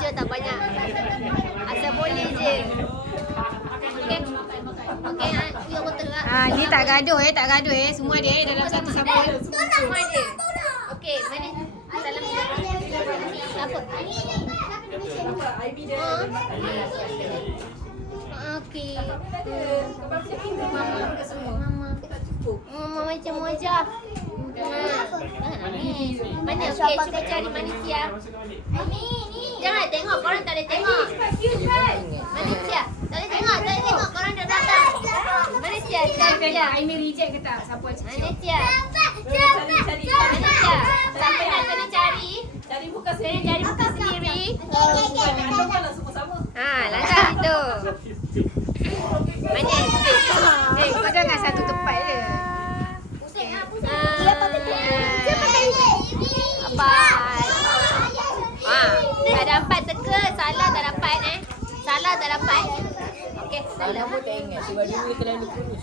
je tak banyak. Asal boleh je. Okey. Okey, you aku tengah. Ni tak gaduh tak gaduh semua dia dalam satu sabun. Semua dia. Okey, mana? Salam. Apa? Okey. Mama macam wajah. Mana? Okey, cuba cari manusia. Jangan tengok, korang tak boleh tengok. Manusia. Tak boleh tengok, korang dah datang. Manusia, Tengok Aimee reject ke tak? Siapa cakap? Manusia. Manusia. Siapa nak kena cari? Cari muka sendiri. Langkah itu. Mana? Kau jangan satu tempat je. Tak dapat teka. Salah tak dapat Salah tak dapat. Okey, salah. Kamu tak ingat sebab dulu terlalu kurus.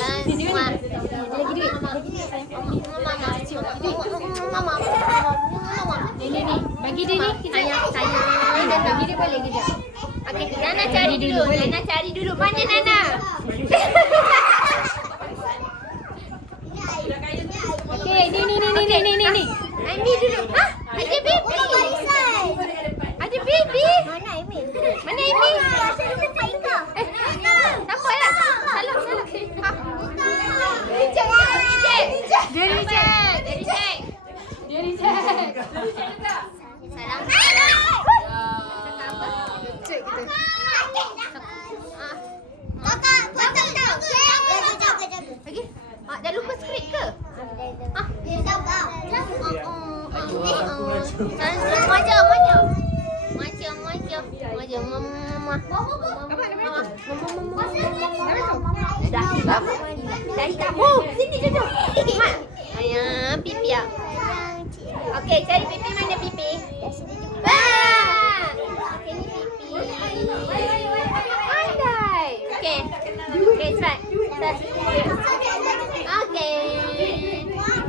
Lagi duit. Mama. Ni. Bagi dia ni. Sayang. Bagi dia boleh kejap. Okey, Nana cari dulu. Nana cari dulu. Mana Nana? Okey, ni. Aimee dulu. Ada baby. Ada baby. Mana Aimee? Mana Aimee? Siapa lah? Salah. Dia reject. Salam. Cek kita. Kakak, jaga. Lagi? Dah lupa skrip ke? Sabar. Dari kamu. Sini duduk. Ayah, pipi ya. Okey, cari pipi mana pipi? Okey, ni pipi. Pandai. Okey, cepat. Okey.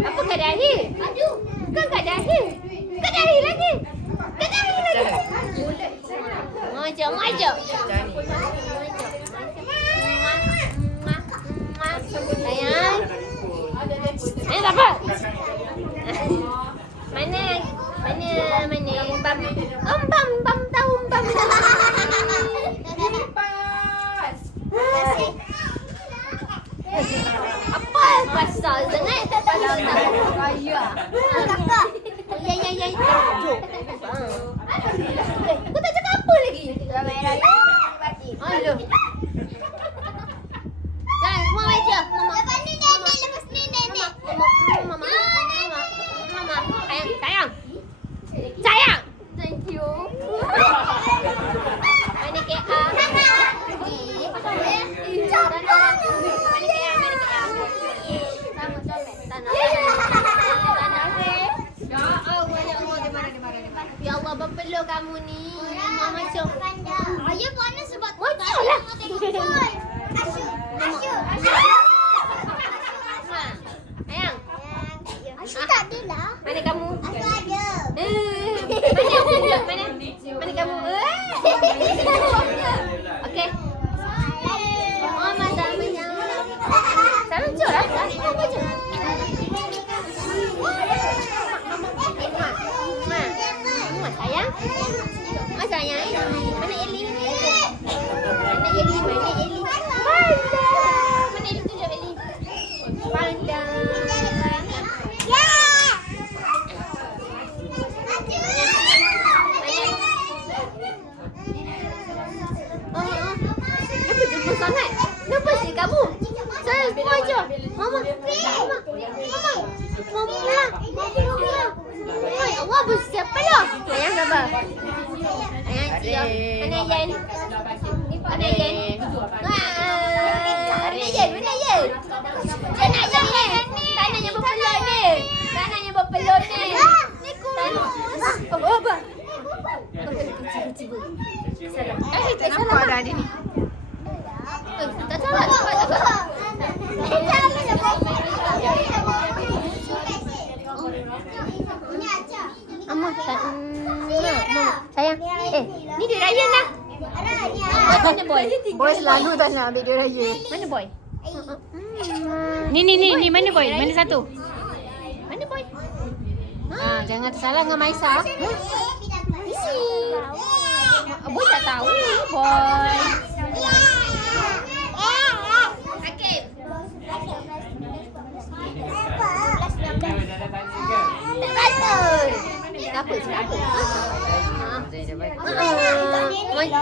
Apa kau dah akhir? Kau dah akhir? Kau dah akhir lagi? Macam. Sayang. Siapa? Mana? Bam tahu. Apa pasal sangat? Tak tahu. Ayah. Kakak. Ya. Jom. Kau tak cakap apa lagi? Aduh. Jangan, mau aja. Mama. Lepas ni nenek. Mama. Sayang. Thank you. Mana KA? Ya Allah, berpeluh kamu ni. Macam. Ayah panas sebab Macam lah. Sayang. Asyik tak ada lah. Mana kamu? Aku ada. Mana kamu? Okey. Mama samanya. Salam jom lah. Apa je? Sayang. Sayang. Mana Eli? Mana Eli? Panda. Mana Eli? Tunjuk Eli. Panda. Sangat. Kenapa sih kamu? Saya semua aja. Mama. Oi, awak bersiapa lah? Sayang sabar. Sayang Cia. Mana Yan? Mana Yan? Mana Yan? Tak nak Yan. Tak nak yang berpeluh ni. Oh, apa? Kenapa ada adik ni? Tak salah. Ini aja. Amma sayang. Ni dia Ryan lah. Mana boy? Boy selalu tak nak ambil dia raya. Mana boy? Ni mana boy? Mana satu? Mana boy? Jangan tersalah dengan Maisa. Boy tak tahu boy. Hakim. Apa? Kenapa?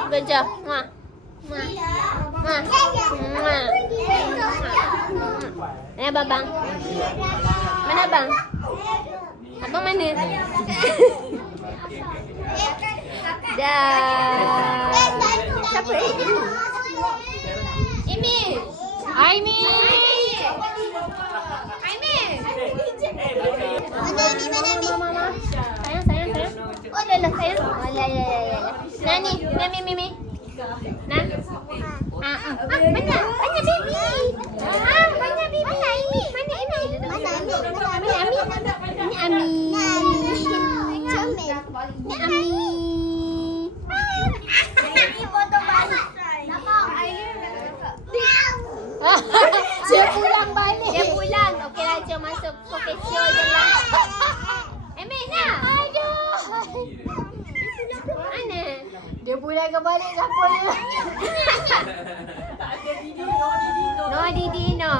Baca. Mana babang? Mana abang? Abang mana? Dah. Siapa? Amy. Aimi. Mama. Sayang. Oh, dah sayang. Nani, Mimi. Nah. Mana baby? Mana baby? Mana Amy? Mana Amy? Ini Ami. Ini Ami. Dia pulang balik. Dia pulang. Okey lah, jom masuk poket show je lah. Amy, nak? Aduh. Mana? Dia pulang ke balik siapa dia? No, Didi, no.